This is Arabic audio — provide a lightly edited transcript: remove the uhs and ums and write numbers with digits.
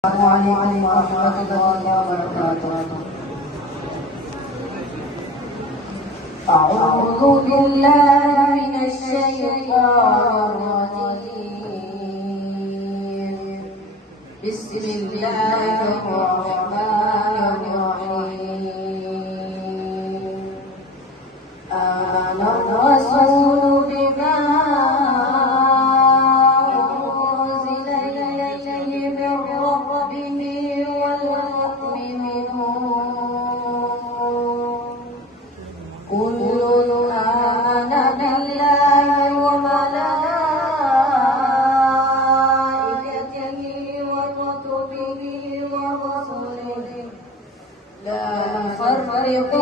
السلام عليكم ورحمة الله وبركاته. أعوذ بالله من الشيطان الرجيم. بسم الله الرحمن الرحيم. آمن الرسول بما أنزل إليه من ربه والمؤمنون كل آمن بالله وملائكته وكتبه ورسله لا نفرق